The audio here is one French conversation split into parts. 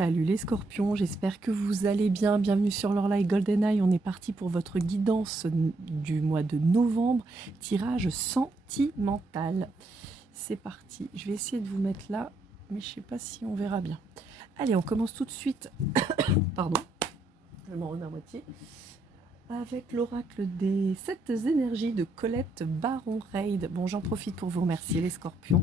Salut les scorpions, j'espère que vous allez bien. Bienvenue sur l'Orlaï GoldenEye. On est parti pour votre guidance du mois de novembre. Tirage sentimental. C'est parti. Je vais essayer de vous mettre là, mais je ne sais pas si on verra bien. Allez, on commence tout de suite. Pardon, je m'en remets à moitié. Avec l'oracle des 7 énergies de Colette Baron-Reid. Bon, j'en profite pour vous remercier les scorpions.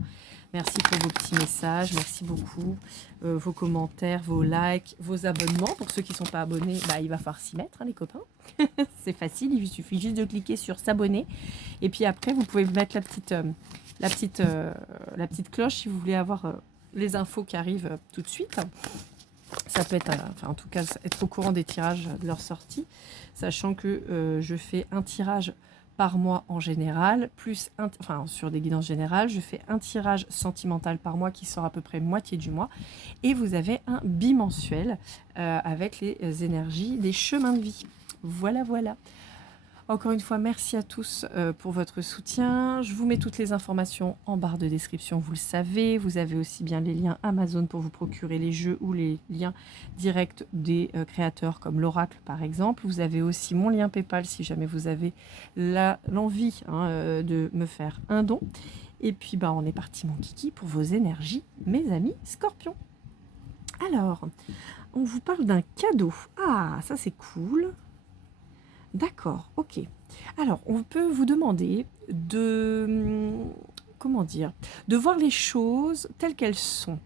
Merci pour vos petits messages, merci beaucoup. Vos commentaires, vos likes, vos abonnements. Pour ceux qui ne sont pas abonnés, bah, il va falloir s'y mettre, hein, les copains. C'est facile, il suffit juste de cliquer sur s'abonner. Et puis après, vous pouvez mettre la petite cloche si vous voulez avoir les infos qui arrivent tout de suite. Ça peut être, en tout cas, être au courant des tirages de leur sortie, sachant que je fais un tirage par mois en général, sur des guidances générales, je fais un tirage sentimental par mois qui sort à peu près moitié du mois, et vous avez un bimensuel avec les énergies des chemins de vie. Voilà, voilà. Encore une fois, merci à tous pour votre soutien. Je vous mets toutes les informations en barre de description, vous le savez. Vous avez aussi bien les liens Amazon pour vous procurer les jeux ou les liens directs des créateurs comme l'Oracle par exemple. Vous avez aussi mon lien PayPal si jamais vous avez l'envie de me faire un don. Et puis on est parti mon kiki pour vos énergies, mes amis scorpions. Alors, on vous parle d'un cadeau. Ah, ça c'est cool. D'accord, ok. Alors, on peut vous demander de voir les choses telles qu'elles sont.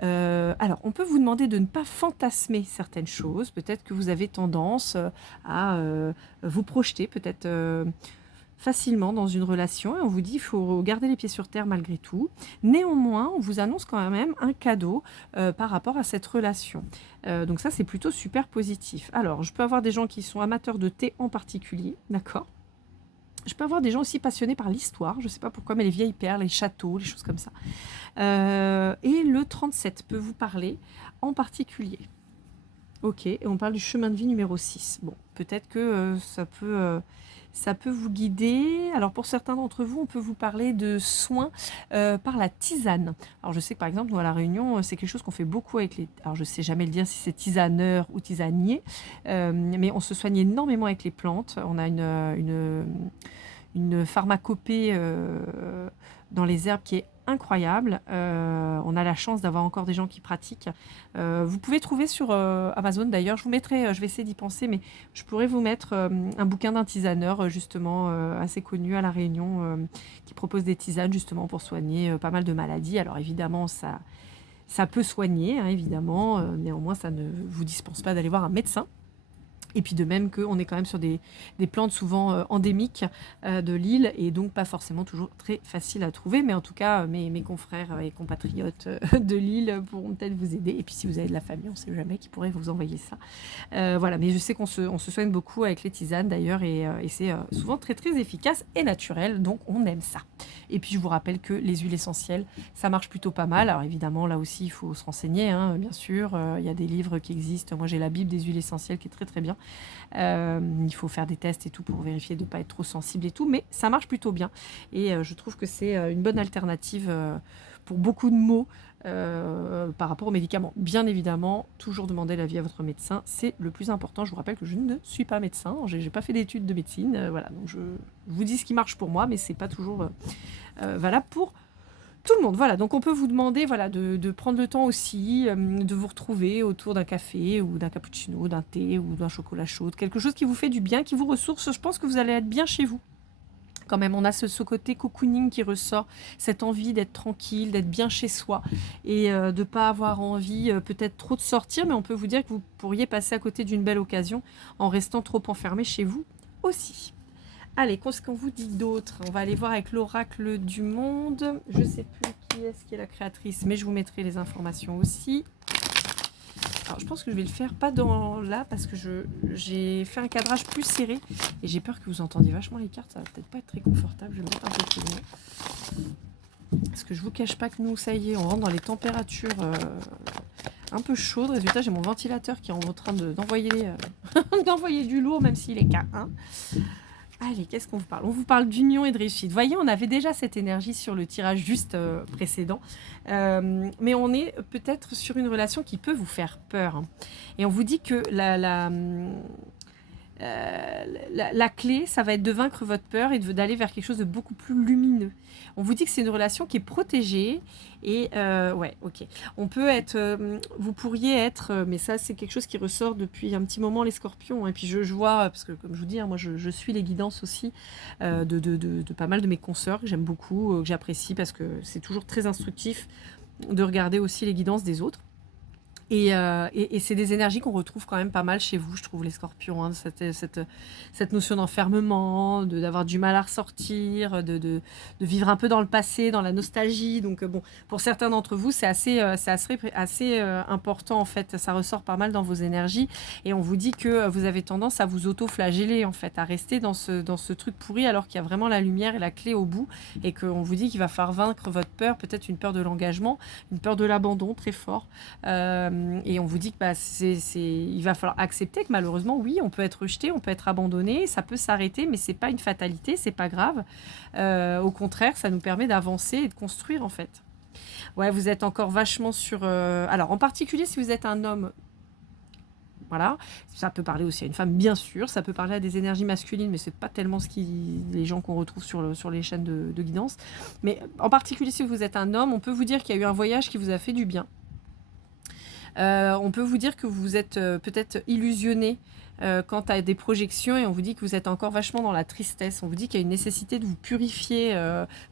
Alors, on peut vous demander de ne pas fantasmer certaines choses. Peut-être que vous avez tendance à vous projeter peut-être facilement dans une relation et on vous dit qu'il faut garder les pieds sur terre malgré tout. Néanmoins, on vous annonce quand même un cadeau par rapport à cette relation. Donc ça, c'est plutôt super positif. Alors, je peux avoir des gens qui sont amateurs de thé en particulier, d'accord ? Je peux avoir des gens aussi passionnés par l'histoire, je ne sais pas pourquoi, mais les vieilles perles, les châteaux, les choses comme ça. Et le 37 peut vous parler en particulier. Ok, et on parle du chemin de vie numéro 6. Bon, peut-être que ça peut vous guider. Alors pour certains d'entre vous, on peut vous parler de soins par la tisane. Alors je sais que par exemple, nous à La Réunion, c'est quelque chose qu'on fait beaucoup avec les... Alors je ne sais jamais le dire si c'est tisaneur ou tisanier, mais on se soigne énormément avec les plantes. On a une pharmacopée dans les herbes qui est incroyable. On a la chance d'avoir encore des gens qui pratiquent. Vous pouvez trouver sur Amazon d'ailleurs, je vais essayer d'y penser, mais je pourrais vous mettre un bouquin d'un tisaneur justement assez connu à La Réunion qui propose des tisanes justement pour soigner pas mal de maladies. Alors évidemment ça peut soigner, hein, évidemment, néanmoins ça ne vous dispense pas d'aller voir un médecin. Et puis de même qu'on est quand même sur des plantes souvent endémiques de l'île et donc pas forcément toujours très faciles à trouver. Mais en tout cas, mes confrères et compatriotes de l'île pourront peut-être vous aider. Et puis si vous avez de la famille, on ne sait jamais qui pourrait vous envoyer ça. Voilà, mais je sais qu'on se soigne beaucoup avec les tisanes d'ailleurs et c'est souvent très très efficace et naturel. Donc on aime ça. Et puis je vous rappelle que les huiles essentielles, ça marche plutôt pas mal. Alors évidemment, là aussi, il faut se renseigner, hein, bien sûr. Il y a des livres qui existent. Moi, j'ai la Bible des huiles essentielles qui est très très bien. Il faut faire des tests et tout pour vérifier de ne pas être trop sensible et tout, mais ça marche plutôt bien. Et je trouve que c'est une bonne alternative pour beaucoup de maux par rapport aux médicaments. Bien évidemment, toujours demander l'avis à votre médecin, c'est le plus important. Je vous rappelle que je ne suis pas médecin, j'ai pas fait d'études de médecine, voilà. Donc je vous dis ce qui marche pour moi, mais c'est pas toujours valable pour tout le monde. Voilà, donc on peut vous demander de prendre le temps aussi de vous retrouver autour d'un café ou d'un cappuccino, d'un thé ou d'un chocolat chaud, quelque chose qui vous fait du bien, qui vous ressource. Je pense que vous allez être bien chez vous. Quand même, on a ce côté cocooning qui ressort, cette envie d'être tranquille, d'être bien chez soi et de ne pas avoir envie peut-être trop de sortir, mais on peut vous dire que vous pourriez passer à côté d'une belle occasion en restant trop enfermé chez vous aussi. Allez, qu'est-ce qu'on vous dit d'autre ? On va aller voir avec l'oracle du monde. Je ne sais plus qui est la créatrice, mais je vous mettrai les informations aussi. Alors, je pense que je vais le faire pas là, parce que j'ai fait un cadrage plus serré et j'ai peur que vous entendiez vachement les cartes. Ça va peut-être pas être très confortable. Je vais me mettre un peu plus loin. Parce que je vous cache pas que nous, ça y est, on rentre dans les températures un peu chaudes. Résultat, j'ai mon ventilateur qui est en train d'envoyer du lourd, même s'il est qu'à 1. Allez, qu'est-ce qu'on vous parle? On vous parle d'union et de réussite. Vous voyez, on avait déjà cette énergie sur le tirage juste précédent. Mais on est peut-être sur une relation qui peut vous faire peur, hein. Et on vous dit que la clé, ça va être de vaincre votre peur et d'aller vers quelque chose de beaucoup plus lumineux. On vous dit que c'est une relation qui est protégée et ouais, ok. On peut être, vous pourriez être, mais ça c'est quelque chose qui ressort depuis un petit moment les Scorpions. Et puis je vois, parce que comme je vous dis, hein, moi je suis les guidances aussi de pas mal de mes consoeurs que j'aime beaucoup, que j'apprécie parce que c'est toujours très instructif de regarder aussi les guidances des autres. Et c'est des énergies qu'on retrouve quand même pas mal chez vous, je trouve, les Scorpions, hein, cette notion d'enfermement, d'avoir du mal à ressortir, de vivre un peu dans le passé, dans la nostalgie. Donc bon, pour certains d'entre vous, c'est assez important en fait. Ça ressort pas mal dans vos énergies et on vous dit que vous avez tendance à vous auto-flageller en fait, à rester dans ce truc pourri alors qu'il y a vraiment la lumière et la clé au bout et qu'on vous dit qu'il va falloir vaincre votre peur, peut-être une peur de l'engagement, une peur de l'abandon très fort. Et on vous dit que il va falloir accepter que malheureusement, oui, on peut être rejeté, on peut être abandonné, ça peut s'arrêter, mais c'est pas une fatalité, c'est pas grave. Au contraire, ça nous permet d'avancer et de construire en fait. Ouais, vous êtes encore vachement sur... Alors, en particulier, si vous êtes un homme, voilà, ça peut parler aussi à une femme, bien sûr, ça peut parler à des énergies masculines, mais c'est pas tellement les gens qu'on retrouve sur les chaînes de guidance. Mais en particulier, si vous êtes un homme, on peut vous dire qu'il y a eu un voyage qui vous a fait du bien. On peut vous dire que vous êtes peut-être illusionné quant à des projections et on vous dit que vous êtes encore vachement dans la tristesse. On vous dit qu'il y a une nécessité de vous purifier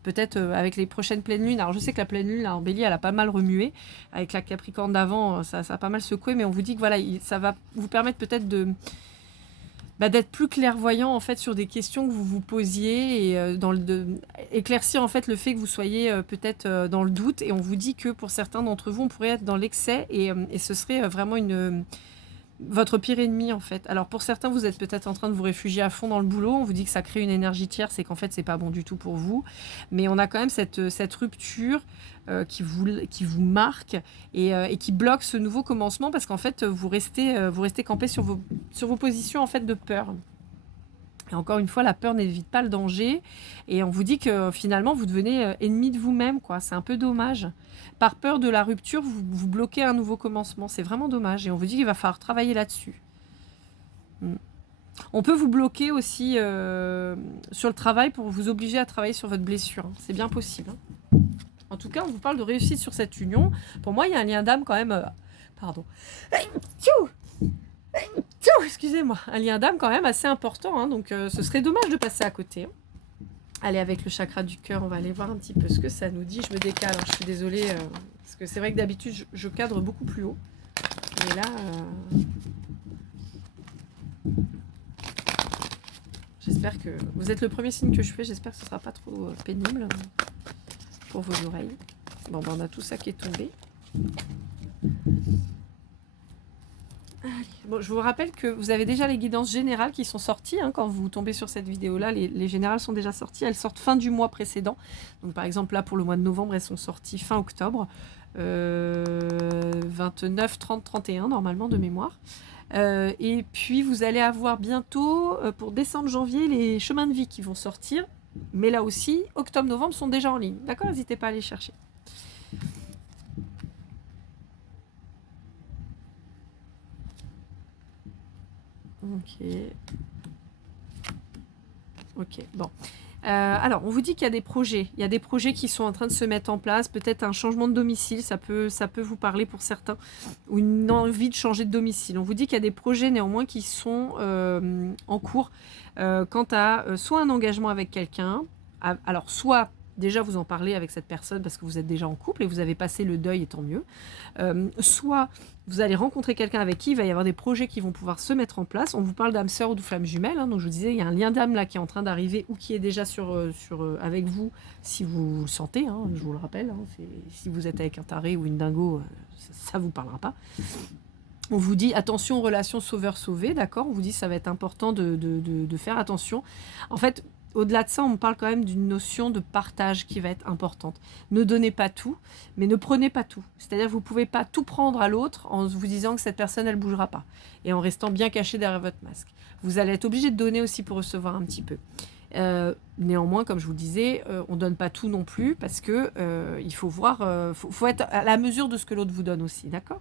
peut-être avec les prochaines pleines lunes. Alors je sais que la pleine lune là, en Bélier, elle a pas mal remué. Avec la Capricorne d'avant, ça a pas mal secoué, mais on vous dit que voilà, ça va vous permettre peut-être d'être plus clairvoyant en fait sur des questions que vous vous posiez et éclaircir en fait le fait que vous soyez peut-être dans le doute. Et on vous dit que pour certains d'entre vous, on pourrait être dans l'excès et ce serait vraiment votre pire ennemi en fait. Alors pour certains, vous êtes peut-être en train de vous réfugier à fond dans le boulot. On vous dit que ça crée une énergie tierce et qu'en fait c'est pas bon du tout pour vous. Mais on a quand même cette rupture qui vous marque et qui bloque ce nouveau commencement parce qu'en fait vous restez campé sur vos positions en fait de peur. Et encore une fois, la peur n'évite pas le danger. Et on vous dit que finalement, vous devenez ennemi de vous-même, quoi. C'est un peu dommage. Par peur de la rupture, vous bloquez un nouveau commencement. C'est vraiment dommage. Et on vous dit qu'il va falloir travailler là-dessus. On peut vous bloquer aussi sur le travail pour vous obliger à travailler sur votre blessure. C'est bien possible. En tout cas, on vous parle de réussite sur cette union. Pour moi, il y a un lien d'âme quand même... Pardon. Excusez-moi, un lien d'âme quand même assez important, hein, donc ce serait dommage de passer à côté. Allez, avec le chakra du cœur, on va aller voir un petit peu ce que ça nous dit. Je me décale, hein, je suis désolée, parce que c'est vrai que d'habitude, je cadre beaucoup plus haut. Mais là, j'espère que... Vous êtes le premier signe que je fais, j'espère que ce ne sera pas trop pénible pour vos oreilles. Bon, ben, on a tout ça qui est tombé. Allez. Bon, je vous rappelle que vous avez déjà les guidances générales qui sont sorties. Hein, quand vous tombez sur cette vidéo-là, les générales sont déjà sorties. Elles sortent fin du mois précédent. Donc, par exemple, là, pour le mois de novembre, elles sont sorties fin octobre. 29, 30, 31, normalement, de mémoire. Et puis, vous allez avoir bientôt, pour décembre, janvier, les chemins de vie qui vont sortir. Mais là aussi, octobre, novembre sont déjà en ligne. D'accord ? N'hésitez pas à les chercher. Ok, bon. Alors, on vous dit qu'il y a des projets. Il y a des projets qui sont en train de se mettre en place. Peut-être un changement de domicile, ça peut vous parler pour certains. Ou une envie de changer de domicile. On vous dit qu'il y a des projets néanmoins qui sont en cours quant à soit un engagement avec quelqu'un. Alors, soit... Déjà, vous en parlez avec cette personne parce que vous êtes déjà en couple et vous avez passé le deuil et tant mieux. Soit vous allez rencontrer quelqu'un avec qui il va y avoir des projets qui vont pouvoir se mettre en place. On vous parle d'âme sœur ou de flamme jumelle. Hein, donc je vous disais, il y a un lien d'âme là qui est en train d'arriver ou qui est déjà avec vous si vous le sentez. Hein, je vous le rappelle. Hein, si vous êtes avec un taré ou une dingo, ça ne vous parlera pas. On vous dit attention aux relations sauveur-sauvé, d'accord ? On vous dit ça va être important de faire attention. En fait, au-delà de ça, on me parle quand même d'une notion de partage qui va être importante. Ne donnez pas tout, mais ne prenez pas tout. C'est-à-dire que vous ne pouvez pas tout prendre à l'autre en vous disant que cette personne, elle ne bougera pas. Et en restant bien caché derrière votre masque. Vous allez être obligé de donner aussi pour recevoir un petit peu. Néanmoins, comme je vous le disais, on ne donne pas tout non plus parce que il faut voir, faut être à la mesure de ce que l'autre vous donne aussi, d'accord ?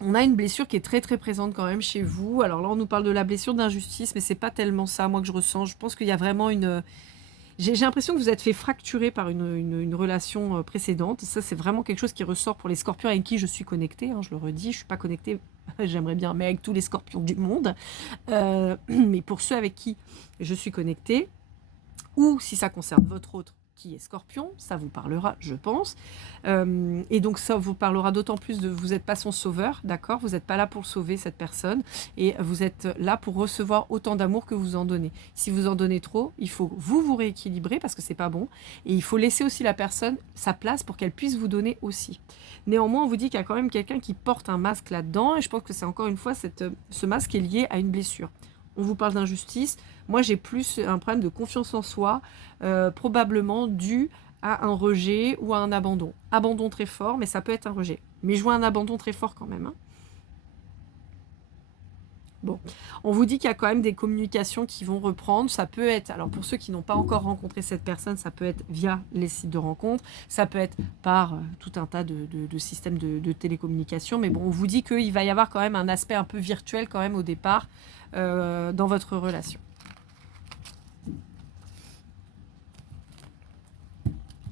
On a une blessure qui est très très présente quand même chez vous. Alors là, on nous parle de la blessure d'injustice, mais c'est pas tellement ça, moi, que je ressens. Je pense qu'il y a vraiment une... J'ai l'impression que vous êtes fait fracturer par une relation précédente. Ça, c'est vraiment quelque chose qui ressort pour les scorpions avec qui je suis connectée. Hein, je le redis, je ne suis pas connectée, j'aimerais bien, mais avec tous les scorpions du monde. Mais pour ceux avec qui je suis connectée, ou si ça concerne votre autre qui est scorpion, ça vous parlera, je pense. Et donc ça vous parlera d'autant plus de vous n'êtes pas son sauveur, d'accord ? Vous n'êtes pas là pour sauver cette personne et vous êtes là pour recevoir autant d'amour que vous en donnez. Si vous en donnez trop, il faut vous rééquilibrer parce que c'est pas bon et il faut laisser aussi la personne sa place pour qu'elle puisse vous donner aussi. Néanmoins, on vous dit qu'il y a quand même quelqu'un qui porte un masque là-dedans et je pense que c'est encore une fois ce masque est lié à une blessure. On vous parle d'injustice. Moi, j'ai plus un problème de confiance en soi, probablement dû à un rejet ou à un abandon. Abandon très fort, mais ça peut être un rejet. Mais je vois un abandon très fort quand même. Hein. Bon, on vous dit qu'il y a quand même des communications qui vont reprendre. Ça peut être, alors pour ceux qui n'ont pas encore rencontré cette personne, ça peut être via les sites de rencontres, ça peut être par tout un tas de systèmes de télécommunication. Mais bon, on vous dit qu'il va y avoir quand même un aspect un peu virtuel quand même au départ dans votre relation.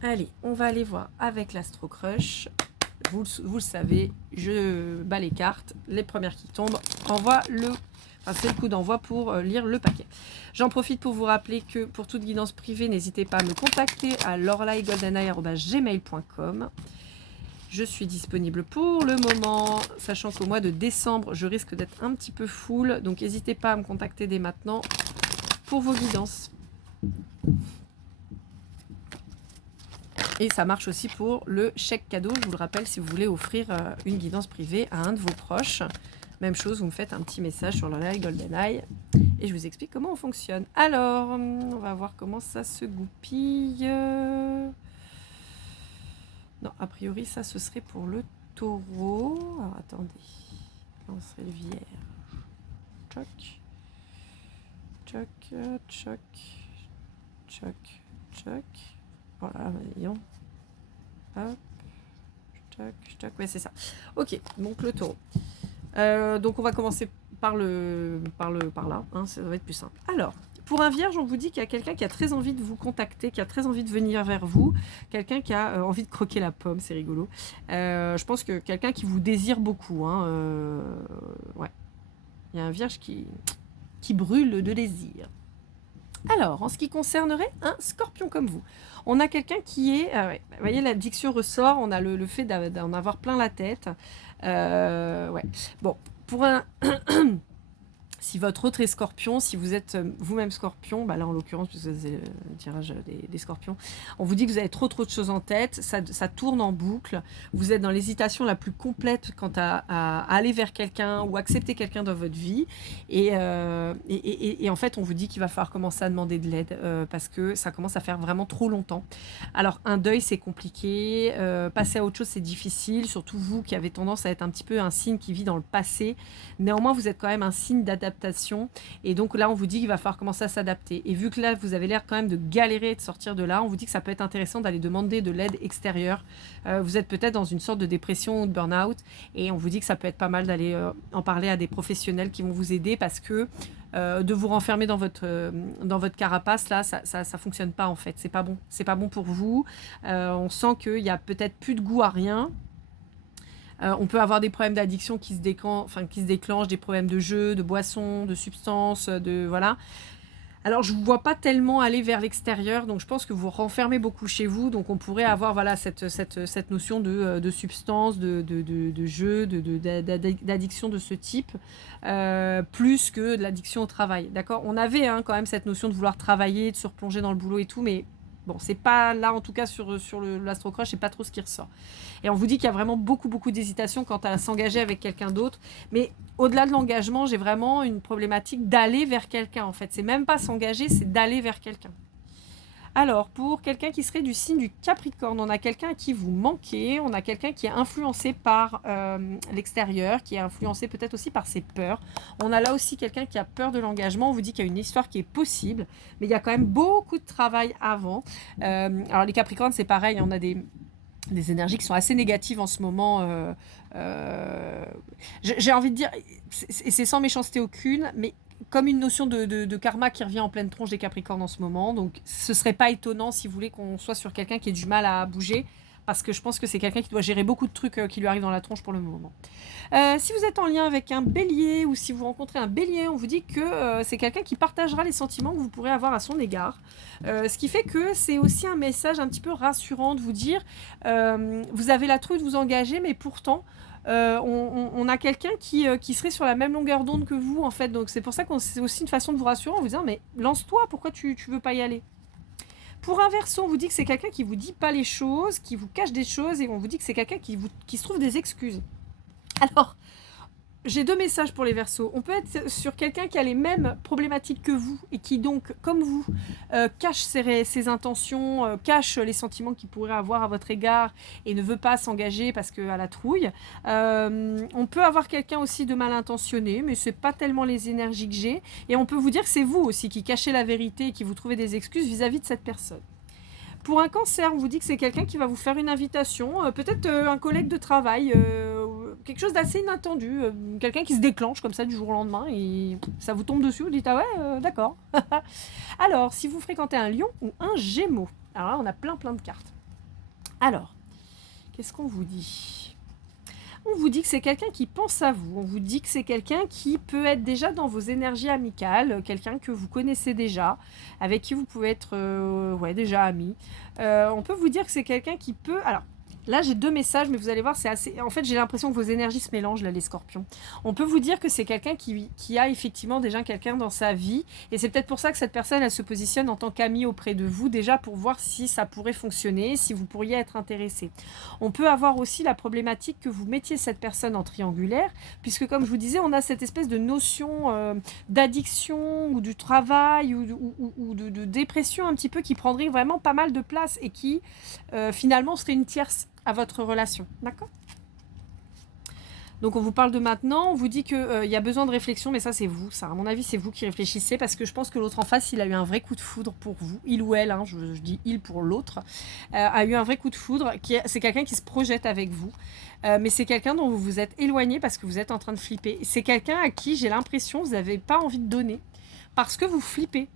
Allez, on va aller voir avec l'Astro Crush. Vous le savez, je bats les cartes. Les premières qui tombent, c'est le coup d'envoi pour lire le paquet. J'en profite pour vous rappeler que pour toute guidance privée, n'hésitez pas à me contacter à lorlaigoldeneye@gmail.com. Je suis disponible pour le moment, sachant qu'au mois de décembre, je risque d'être un petit peu full. Donc n'hésitez pas à me contacter dès maintenant pour vos guidances. Et ça marche aussi pour le chèque cadeau. Je vous le rappelle, si vous voulez offrir une guidance privée à un de vos proches. Même chose, vous me faites un petit message sur l'Orlaï Goldeneye et je vous explique comment on fonctionne. Alors, on va voir comment ça se goupille. Non, a priori, ça, ce serait pour le taureau. Alors, attendez. Là, on serait le vierge. Choc. Choc, choc, choc, choc. Voilà, voyons. Hop. Choc, choc. Ouais, c'est ça. Ok, donc le taureau. Donc, on va commencer par là. Hein, ça va être plus simple. Alors, pour un vierge, on vous dit qu'il y a quelqu'un qui a très envie de vous contacter, qui a très envie de venir vers vous, quelqu'un qui a envie de croquer la pomme, c'est rigolo. Je pense que quelqu'un qui vous désire beaucoup. Hein, ouais. Il y a un vierge qui brûle de désir. Alors, en ce qui concernerait un scorpion comme vous, on a quelqu'un qui est... ouais, vous voyez, l'addiction ressort, on a le fait d'en avoir plein la tête. Ouais. Bon, pour un... Si votre autre est scorpion, si vous êtes vous-même scorpion, bah là en l'occurrence, puisque c'est le tirage des scorpions, on vous dit que vous avez trop de choses en tête, ça tourne en boucle, vous êtes dans l'hésitation la plus complète quant à aller vers quelqu'un ou accepter quelqu'un dans votre vie. Et en fait, on vous dit qu'il va falloir commencer à demander de l'aide parce que ça commence à faire vraiment trop longtemps. Alors, un deuil, c'est compliqué, passer à autre chose, c'est difficile, surtout vous qui avez tendance à être un petit peu un signe qui vit dans le passé. Néanmoins, vous êtes quand même un signe d'adaptation. Et donc là, on vous dit qu'il va falloir commencer à s'adapter. Et vu que là, vous avez l'air quand même de galérer de sortir de là, on vous dit que ça peut être intéressant d'aller demander de l'aide extérieure. Vous êtes peut-être dans une sorte de dépression ou de burn-out. Et on vous dit que ça peut être pas mal d'aller en parler à des professionnels qui vont vous aider parce que de vous renfermer dans votre carapace, là, ça fonctionne pas en fait. C'est pas bon. C'est pas bon pour vous. On sent qu'il y a peut-être plus de goût à rien. On peut avoir des problèmes d'addiction qui se déclenchent, des problèmes de jeu, de boissons, de substances, voilà. Alors, je ne vous vois pas tellement aller vers l'extérieur, donc je pense que vous renfermez beaucoup chez vous, donc on pourrait avoir voilà, cette notion de substance, de jeu, d'addiction de ce type, plus que de l'addiction au travail, d'accord ? On avait quand même cette notion de vouloir travailler, de se replonger dans le boulot et tout, mais Bon, c'est pas là, en tout cas, sur l'Astro-Crush, c'est pas trop ce qui ressort. Et on vous dit qu'il y a vraiment beaucoup, beaucoup d'hésitation quant à s'engager avec quelqu'un d'autre. Mais au-delà de l'engagement, j'ai vraiment une problématique d'aller vers quelqu'un, en fait. C'est même pas s'engager, c'est d'aller vers quelqu'un. Alors, pour quelqu'un qui serait du signe du Capricorne, on a quelqu'un à qui vous manquez, on a quelqu'un qui est influencé par l'extérieur, qui est influencé peut-être aussi par ses peurs. On a là aussi quelqu'un qui a peur de l'engagement, on vous dit qu'il y a une histoire qui est possible, mais il y a quand même beaucoup de travail avant. Alors les Capricornes, c'est pareil, on a des énergies qui sont assez négatives en ce moment. J'ai envie de dire, et c'est sans méchanceté aucune, mais comme une notion de karma qui revient en pleine tronche des Capricornes en ce moment. Donc, ce serait pas étonnant, si vous voulez, qu'on soit sur quelqu'un qui ait du mal à bouger, parce que je pense que c'est quelqu'un qui doit gérer beaucoup de trucs qui lui arrivent dans la tronche pour le moment. Si vous êtes en lien avec un bélier, ou si vous rencontrez un bélier, on vous dit que c'est quelqu'un qui partagera les sentiments que vous pourrez avoir à son égard. Ce qui fait que c'est aussi un message un petit peu rassurant de vous dire vous avez la trouille de vous engager, mais pourtant on a quelqu'un qui serait sur la même longueur d'onde que vous, en fait. Donc c'est pour ça que c'est aussi une façon de vous rassurer en vous disant mais lance-toi, pourquoi tu veux pas y aller? Pour un Verseau, on vous dit que c'est quelqu'un qui vous dit pas les choses, qui vous cache des choses, et on vous dit que c'est quelqu'un qui se trouve des excuses. Alors, j'ai 2 messages pour les Verseaux. On peut être sur quelqu'un qui a les mêmes problématiques que vous et qui donc, comme vous, cache ses intentions, cache les sentiments qu'il pourrait avoir à votre égard et ne veut pas s'engager parce qu'à la trouille. On peut avoir quelqu'un aussi de mal intentionné, mais c'est pas tellement les énergies que j'ai. Et on peut vous dire que c'est vous aussi qui cachez la vérité et qui vous trouvez des excuses vis-à-vis de cette personne. Pour un Cancer, on vous dit que c'est quelqu'un qui va vous faire une invitation, peut-être un collègue de travail, quelque chose d'assez inattendu, quelqu'un qui se déclenche comme ça du jour au lendemain et ça vous tombe dessus, vous dites ah ouais, d'accord. Alors, si vous fréquentez un Lion ou un Gémeaux, alors là on a plein de cartes. Alors, qu'est-ce qu'on vous dit ? On vous dit que c'est quelqu'un qui pense à vous, on vous dit que c'est quelqu'un qui peut être déjà dans vos énergies amicales, quelqu'un que vous connaissez déjà, avec qui vous pouvez être déjà amis. On peut vous dire que c'est quelqu'un qui peut... Alors, là, j'ai 2 messages, mais vous allez voir, c'est assez... En fait, j'ai l'impression que vos énergies se mélangent, là, les Scorpions. On peut vous dire que c'est quelqu'un qui a effectivement déjà quelqu'un dans sa vie, et c'est peut-être pour ça que cette personne, elle se positionne en tant qu'amie auprès de vous, déjà pour voir si ça pourrait fonctionner, si vous pourriez être intéressé. On peut avoir aussi la problématique que vous mettiez cette personne en triangulaire, puisque comme je vous disais, on a cette espèce de notion d'addiction, ou du travail, ou de dépression un petit peu, qui prendrait vraiment pas mal de place, et qui, finalement, serait une tierce à votre relation, d'accord? Donc on vous parle de maintenant, on vous dit qu'il y a besoin de réflexion, mais ça c'est vous, ça à mon avis c'est vous qui réfléchissez, parce que je pense que l'autre en face il a eu un vrai coup de foudre pour vous, il ou elle, hein, je dis il pour l'autre, a eu un vrai coup de foudre, c'est quelqu'un qui se projette avec vous, mais c'est quelqu'un dont vous vous êtes éloigné parce que vous êtes en train de flipper, c'est quelqu'un à qui j'ai l'impression que vous n'avez pas envie de donner, parce que vous flippez.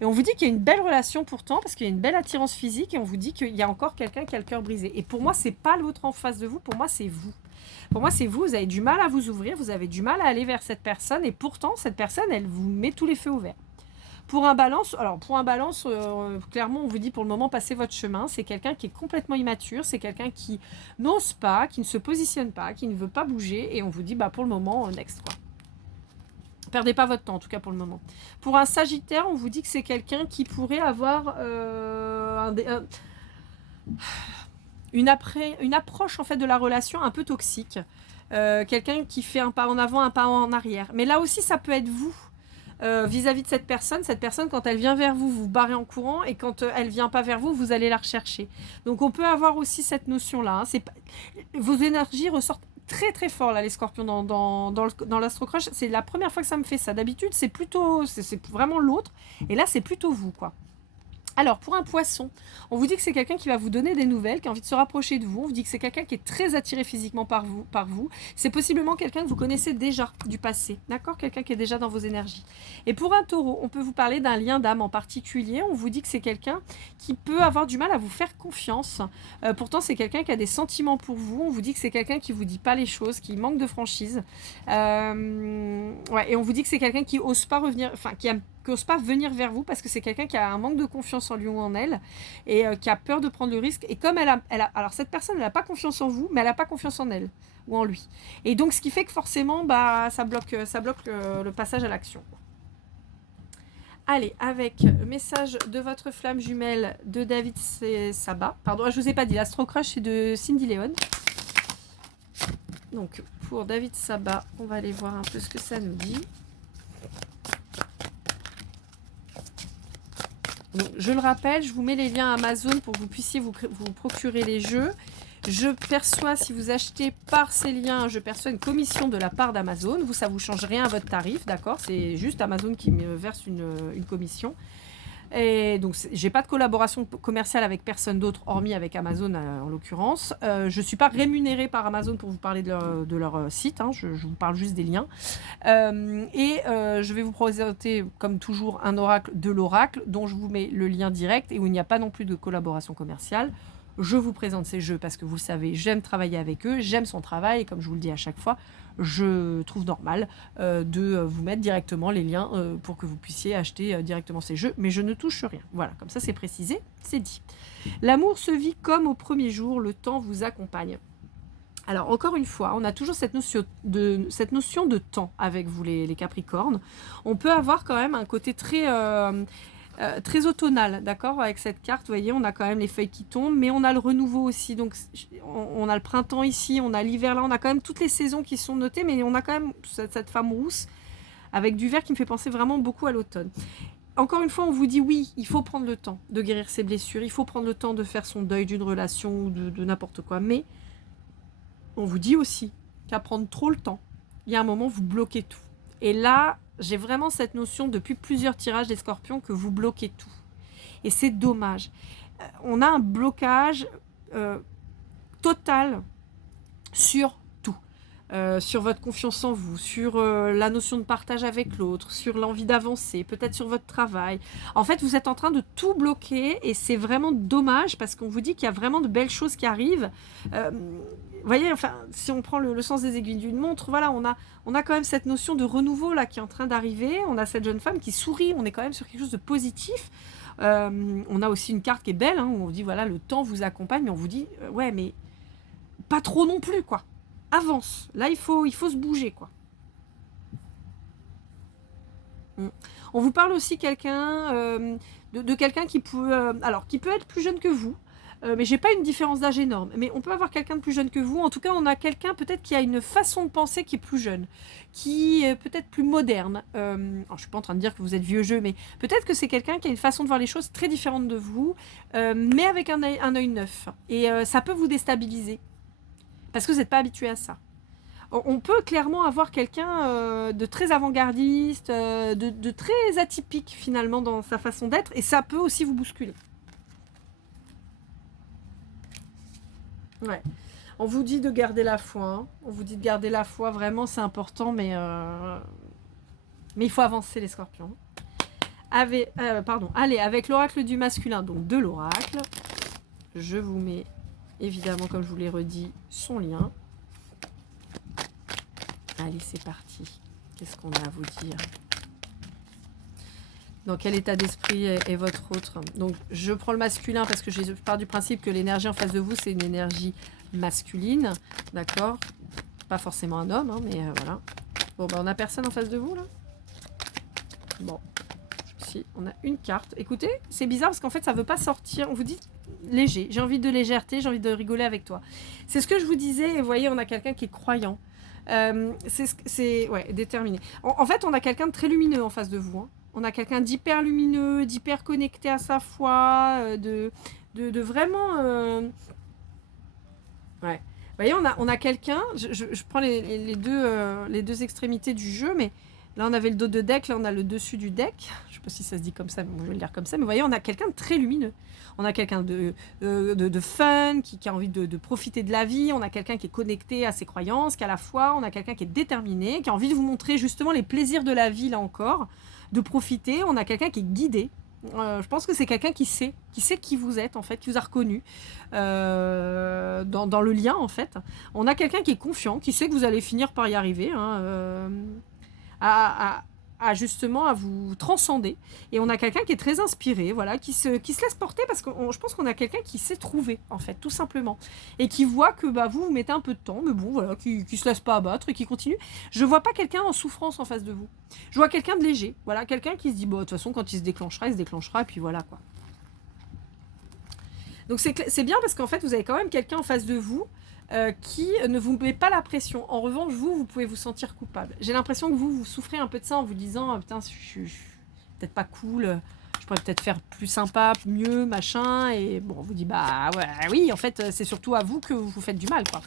Et on vous dit qu'il y a une belle relation pourtant, parce qu'il y a une belle attirance physique, et on vous dit qu'il y a encore quelqu'un qui a le cœur brisé. Et pour moi, c'est pas l'autre en face de vous, pour moi, c'est vous. Pour moi, c'est vous, vous avez du mal à vous ouvrir, vous avez du mal à aller vers cette personne, et pourtant, cette personne, elle vous met tous les feux au vert. Pour un balance, clairement, on vous dit pour le moment, passez votre chemin. C'est quelqu'un qui est complètement immature, c'est quelqu'un qui n'ose pas, qui ne se positionne pas, qui ne veut pas bouger, et on vous dit, pour le moment, next, quoi. Perdez pas votre temps, en tout cas pour le moment. Pour un Sagittaire, on vous dit que c'est quelqu'un qui pourrait avoir une approche en fait de la relation un peu toxique. Quelqu'un qui fait un pas en avant, un pas en arrière. Mais là aussi, ça peut être vous. Vis-à-vis de cette personne, quand elle vient vers vous, vous barrez en courant, et quand elle vient pas vers vous, vous allez la rechercher. Donc on peut avoir aussi cette notion-là. Hein. Vos énergies ressortent très très fort là, les Scorpions, dans l'Astro-Crush. C'est la première fois que ça me fait ça. D'habitude c'est vraiment l'autre, et là c'est plutôt vous, quoi. Alors, pour un Poisson, on vous dit que c'est quelqu'un qui va vous donner des nouvelles, qui a envie de se rapprocher de vous. On vous dit que c'est quelqu'un qui est très attiré physiquement par vous. C'est possiblement quelqu'un que vous connaissez déjà du passé, d'accord? Quelqu'un qui est déjà dans vos énergies. Et pour un Taureau, on peut vous parler d'un lien d'âme en particulier. On vous dit que c'est quelqu'un qui peut avoir du mal à vous faire confiance. Pourtant, c'est quelqu'un qui a des sentiments pour vous. On vous dit que c'est quelqu'un qui vous dit pas les choses, qui manque de franchise. Et on vous dit que c'est quelqu'un qui ose pas revenir, qui n'ose pas venir vers vous, parce que c'est quelqu'un qui a un manque de confiance en lui ou en elle, et qui a peur de prendre le risque. Et comme alors cette personne, elle n'a pas confiance en vous, mais elle n'a pas confiance en elle ou en lui. Et donc, ce qui fait que forcément, ça bloque le passage à l'action. Allez, avec message de votre flamme jumelle de David Saba. Pardon, je vous ai pas dit, l'Astro Crush, c'est de Cindy Léon. Donc, pour David Saba, on va aller voir un peu ce que ça nous dit. Donc, je le rappelle, je vous mets les liens Amazon pour que vous puissiez vous procurer les jeux. Je perçois, si vous achetez par ces liens, je perçois une commission de la part d'Amazon. Vous, ça ne vous change rien à votre tarif, d'accord? C'est juste Amazon qui me verse une commission. Et donc, j'ai pas de collaboration commerciale avec personne d'autre, hormis avec Amazon en l'occurrence. Je suis pas rémunérée par Amazon pour vous parler de leur site, hein, je vous parle juste des liens. Je vais vous présenter, comme toujours, un oracle de l'oracle, dont je vous mets le lien direct et où il n'y a pas non plus de collaboration commerciale. Je vous présente ces jeux parce que vous le savez, j'aime travailler avec eux, j'aime son travail, et comme je vous le dis à chaque fois, je trouve normal de vous mettre directement les liens pour que vous puissiez acheter directement ces jeux, mais je ne touche rien. Voilà, comme ça c'est précisé, c'est dit. L'amour se vit comme au premier jour, le temps vous accompagne. Alors encore une fois, on a toujours cette notion de temps avec vous les Capricornes. On peut avoir quand même un côté très automnal, d'accord? Avec cette carte, vous voyez, on a quand même les feuilles qui tombent, mais on a le renouveau aussi. Donc, on a le printemps ici, on a l'hiver là, on a quand même toutes les saisons qui sont notées, mais on a quand même cette femme rousse avec du vert qui me fait penser vraiment beaucoup à l'automne. Encore une fois, on vous dit oui, il faut prendre le temps de guérir ses blessures, il faut prendre le temps de faire son deuil d'une relation ou de n'importe quoi, mais on vous dit aussi qu'à prendre trop le temps, il y a un moment, vous bloquez tout. Et là, j'ai vraiment cette notion depuis plusieurs tirages des scorpions que vous bloquez tout. Et c'est dommage. On a un blocage total sur tout. Sur votre confiance en vous, sur la notion de partage avec l'autre, sur l'envie d'avancer, peut-être sur votre travail. En fait, vous êtes en train de tout bloquer et c'est vraiment dommage parce qu'on vous dit qu'il y a vraiment de belles choses qui arrivent. Vous voyez, enfin, si on prend le sens des aiguilles d'une montre, voilà, on a quand même cette notion de renouveau là qui est en train d'arriver. On a cette jeune femme qui sourit, on est quand même sur quelque chose de positif. On a aussi une carte qui est belle, hein, où on vous dit, voilà, le temps vous accompagne, mais on vous dit, ouais, mais pas trop non plus, quoi. Avance. Là, il faut se bouger, quoi. On vous parle aussi de quelqu'un qui peut être plus jeune que vous, mais j'ai pas une différence d'âge énorme. Mais on peut avoir quelqu'un de plus jeune que vous. En tout cas, on a quelqu'un peut-être qui a une façon de penser qui est plus jeune, qui est peut-être plus moderne. Alors, je suis pas en train de dire que vous êtes vieux jeu, mais peut-être que c'est quelqu'un qui a une façon de voir les choses très différente de vous, mais avec un œil neuf. Et ça peut vous déstabiliser parce que vous n'êtes pas habitué à ça. On peut clairement avoir quelqu'un de très avant-gardiste, de très atypique finalement dans sa façon d'être, et ça peut aussi vous bousculer. Ouais. On vous dit de garder la foi. Hein. On vous dit de garder la foi, vraiment c'est important, mais il faut avancer les scorpions. Allez, avec l'oracle du masculin, donc de l'oracle, je vous mets évidemment, comme je vous l'ai redit, son lien. Allez, c'est parti. Qu'est-ce qu'on a à vous dire? Dans quel état d'esprit est votre autre? Donc, je prends le masculin parce que je pars du principe que l'énergie en face de vous, c'est une énergie masculine. D'accord? Pas forcément un homme, hein, mais voilà. Bon, on a personne en face de vous, là? Bon. Si, on a une carte. Écoutez, c'est bizarre parce qu'en fait, ça ne veut pas sortir. On vous dit léger. J'ai envie de légèreté, j'ai envie de rigoler avec toi. C'est ce que je vous disais. Et vous voyez, on a quelqu'un qui est croyant. C'est déterminé. En fait, on a quelqu'un de très lumineux en face de vous. Hein. On a quelqu'un d'hyper lumineux, d'hyper connecté à sa foi, de vraiment... Ouais. Vous voyez, on a quelqu'un... Je prends les deux extrémités du jeu, mais là, on avait le dos de deck, là, on a le dessus du deck. Je ne sais pas si ça se dit comme ça, mais je vais le dire comme ça. Mais vous voyez, on a quelqu'un de très lumineux. On a quelqu'un de fun, qui a envie de profiter de la vie. On a quelqu'un qui est connecté à ses croyances, qui a la foi. On a quelqu'un qui est déterminé, qui a envie de vous montrer justement les plaisirs de la vie, là encore, de profiter. On a quelqu'un qui est guidé. Je pense que c'est quelqu'un qui sait qui vous êtes, en fait, qui vous a reconnu dans le lien, en fait. On a quelqu'un qui est confiant, qui sait que vous allez finir par y arriver, hein, à justement à vous transcender. Et on a quelqu'un qui est très inspiré, voilà, qui se laisse porter parce que je pense qu'on a quelqu'un qui s'est trouvé, en fait, tout simplement. Et qui voit que vous mettez un peu de temps, mais bon, voilà, qui se laisse pas abattre et qui continue. Je vois pas quelqu'un en souffrance en face de vous. Je vois quelqu'un de léger, voilà, quelqu'un qui se dit, bon, de toute façon, quand il se déclenchera, et puis voilà, quoi. Donc c'est bien parce qu'en fait, vous avez quand même quelqu'un en face de vous qui ne vous met pas la pression. En revanche, vous pouvez vous sentir coupable. J'ai l'impression que vous souffrez un peu de ça en vous disant putain, je suis peut-être pas cool, je pourrais peut-être faire plus sympa, mieux, machin. Et bon, on vous dit bah ouais, oui, en fait, c'est surtout à vous que vous faites du mal, quoi.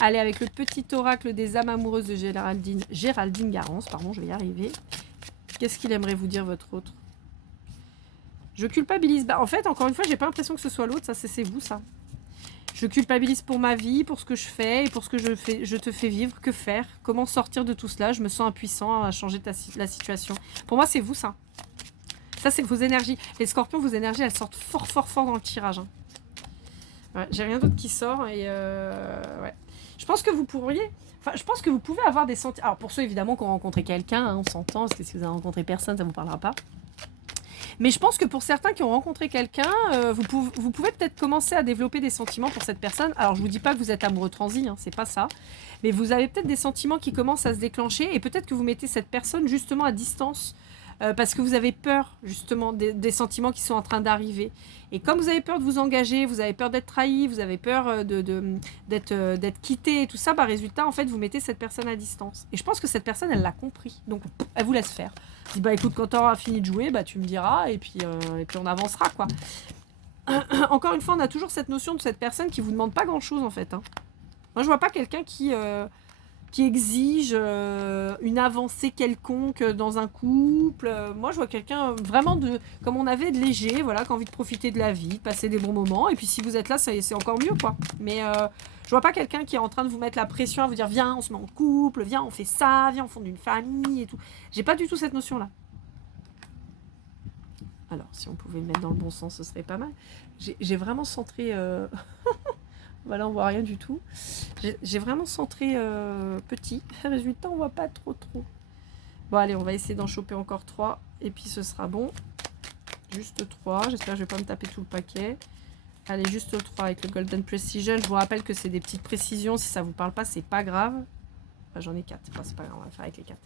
Allez, avec le petit oracle des âmes amoureuses de Géraldine Garance, pardon, je vais y arriver. Qu'est-ce qu'il aimerait vous dire, votre autre? Je culpabilise. En fait, encore une fois, j'ai pas l'impression que ce soit l'autre, ça c'est vous, ça. Je culpabilise pour ma vie, pour ce que je fais et pour ce que je te fais vivre. Que faire? Comment sortir de tout cela? Je me sens impuissant à changer la situation. Pour moi, c'est vous, ça. Ça, c'est vos énergies. Les scorpions, vos énergies, elles sortent fort, fort, fort dans le tirage. Hein. Ouais, j'ai rien d'autre qui sort. Et ouais. Je pense que vous pourriez... Enfin, je pense que vous pouvez avoir des sentiments... Alors, pour ceux, évidemment, qui ont rencontré quelqu'un, hein, on s'entend, parce que si vous avez rencontré personne, ça ne vous parlera pas. Mais je pense que pour certains qui ont rencontré quelqu'un, vous pouvez peut-être commencer à développer des sentiments pour cette personne. Alors, je ne vous dis pas que vous êtes amoureux transi, hein, c'est pas ça. Mais vous avez peut-être des sentiments qui commencent à se déclencher et peut-être que vous mettez cette personne justement à distance parce que vous avez peur justement des sentiments qui sont en train d'arriver. Et comme vous avez peur de vous engager, vous avez peur d'être trahi, vous avez peur d'être quitté et tout ça, résultat, en fait, vous mettez cette personne à distance. Et je pense que cette personne, elle l'a compris. Donc, elle vous laisse faire. Elle dit, écoute, quand tu auras fini de jouer, tu me diras et puis on avancera, quoi. Encore une fois, on a toujours cette notion de cette personne qui vous demande pas grand-chose, en fait. Hein. Moi, je vois pas quelqu'un qui exige une avancée quelconque dans un couple. Moi, je vois quelqu'un vraiment comme on avait, de léger, voilà, qui a envie de profiter de la vie, de passer des bons moments. Et puis, si vous êtes là, c'est encore mieux, quoi. Mais je vois pas quelqu'un qui est en train de vous mettre la pression à vous dire, viens, on se met en couple, viens, on fait ça, viens, on fonde une famille et tout. J'ai pas du tout cette notion-là. Alors, si on pouvait le mettre dans le bon sens, ce serait pas mal. J'ai vraiment centré... Voilà, on voit rien du tout. J'ai vraiment centré petit. Résultat, on voit pas trop. Bon, allez, on va essayer d'en choper encore 3. Et puis, ce sera bon. Juste 3. J'espère que je vais pas me taper tout le paquet. Allez, juste 3 avec le Golden Precision. Je vous rappelle que c'est des petites précisions. Si ça vous parle pas, c'est pas grave. Enfin, j'en ai 4. Enfin, c'est pas grave, on va faire avec les 4.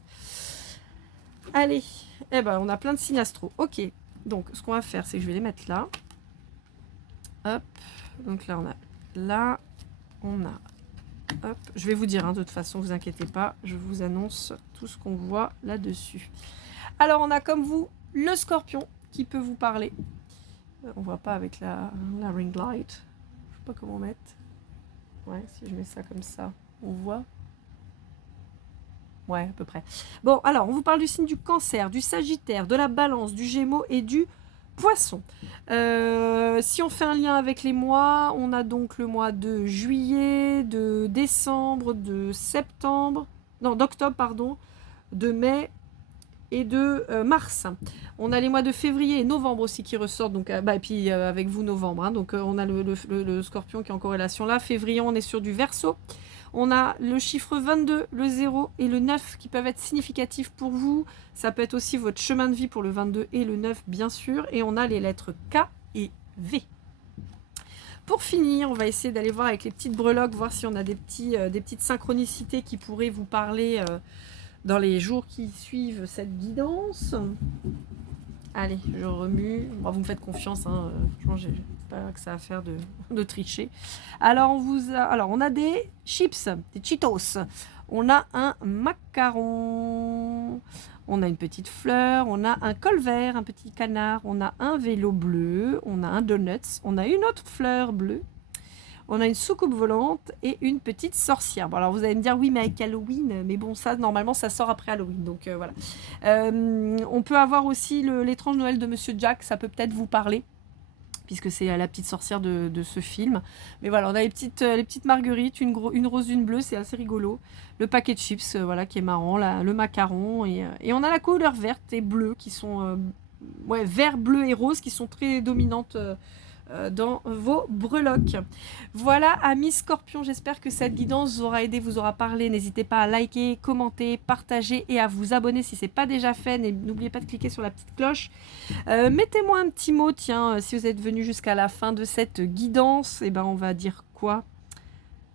Allez. Eh ben, on a plein de signes astro. Ok. Donc, ce qu'on va faire, c'est que je vais les mettre là. Hop. Donc là, on a... Là, on a... Hop, je vais vous dire, hein, de toute façon, vous inquiétez pas, je vous annonce tout ce qu'on voit là-dessus. Alors, on a comme vous le scorpion qui peut vous parler. On voit pas avec la ring light. Je sais pas comment mettre. Ouais, si je mets ça comme ça, on voit. Ouais, à peu près. Bon, alors, on vous parle du signe du Cancer, du Sagittaire, de la Balance, du Gémeaux et du Poisson. Si on fait un lien avec les mois, on a donc le mois de juillet, de décembre, de septembre, non, d'octobre, pardon, de mai et de mars. On a les mois de février et novembre aussi qui ressortent, donc, et puis avec vous novembre, hein, donc on a le scorpion qui est en corrélation là. Février, on est sur du Verseau. On a le chiffre 22, le 0 et le 9 qui peuvent être significatifs pour vous. Ça peut être aussi votre chemin de vie pour le 22 et le 9, bien sûr. Et on a les lettres K et V. Pour finir, on va essayer d'aller voir avec les petites breloques, voir si on a des petites synchronicités qui pourraient vous parler dans les jours qui suivent cette guidance. Allez, je remue. Bon, vous me faites confiance, hein. Franchement, j'ai pas que ça à faire de tricher. Alors, on a des chips, des Cheetos. On a un macaron. On a une petite fleur. On a un col vert, un petit canard. On a un vélo bleu. On a un donuts. On a une autre fleur bleue. On a une soucoupe volante et une petite sorcière. Bon, alors vous allez me dire, oui, mais avec Halloween. Mais bon, ça, normalement, ça sort après Halloween. Donc, voilà. On peut avoir aussi l'étrange Noël de Monsieur Jack. Ça peut peut-être vous parler, puisque c'est la petite sorcière de ce film. Mais voilà, on a les petites marguerites, une rose, une bleue. C'est assez rigolo. Le paquet de chips, voilà, qui est marrant. Le macaron. Et on a la couleur verte et bleue qui sont... vert, bleu et rose qui sont très dominantes dans vos breloques. Voilà, amis Scorpions, j'espère que cette guidance vous aura aidé, vous aura parlé. N'hésitez pas à liker, commenter, partager et à vous abonner si ce n'est pas déjà fait. N'oubliez pas de cliquer sur la petite cloche. Mettez-moi un petit mot, tiens, si vous êtes venu jusqu'à la fin de cette guidance, et ben on va dire quoi?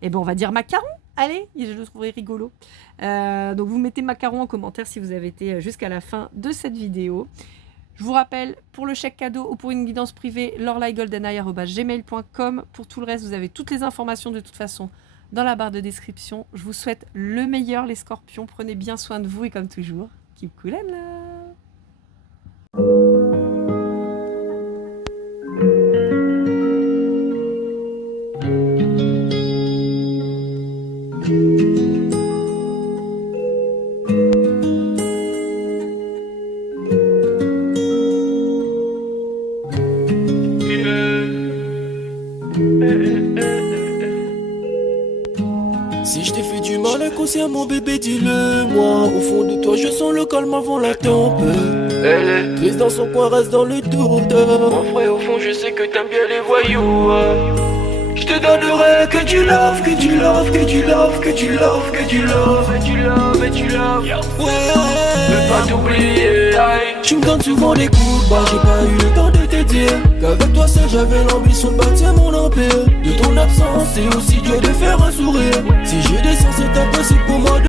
Eh ben on va dire macaron. Allez, je le trouverai rigolo. Donc vous mettez macaron en commentaire si vous avez été jusqu'à la fin de cette vidéo. Je vous rappelle, pour le chèque cadeau ou pour une guidance privée, lorlaigoldeneye@gmail.com. Pour tout le reste, vous avez toutes les informations de toute façon dans la barre de description. Je vous souhaite le meilleur, les Scorpions. Prenez bien soin de vous et comme toujours, keep cool and love. Si je t'ai fait du mal inconsciemment bébé dis-le moi. Au fond de toi je sens le calme avant la tempête. Elle est triste dans son coin, reste dans le doute. Mon frère au fond je sais que t'aimes bien les voyous. Je te donnerai que du love, que du love, que du love, que du love, que du love, et du love, et du love. Ouais, veux pas t'oublier. Tu me donnes souvent des coups de barre, j'ai pas eu le temps de te dire qu'avec toi seul j'avais l'ambition de bâtir mon empire. De ton absence c'est aussi dur de faire un sourire. Si je descends c'est impossible pour moi de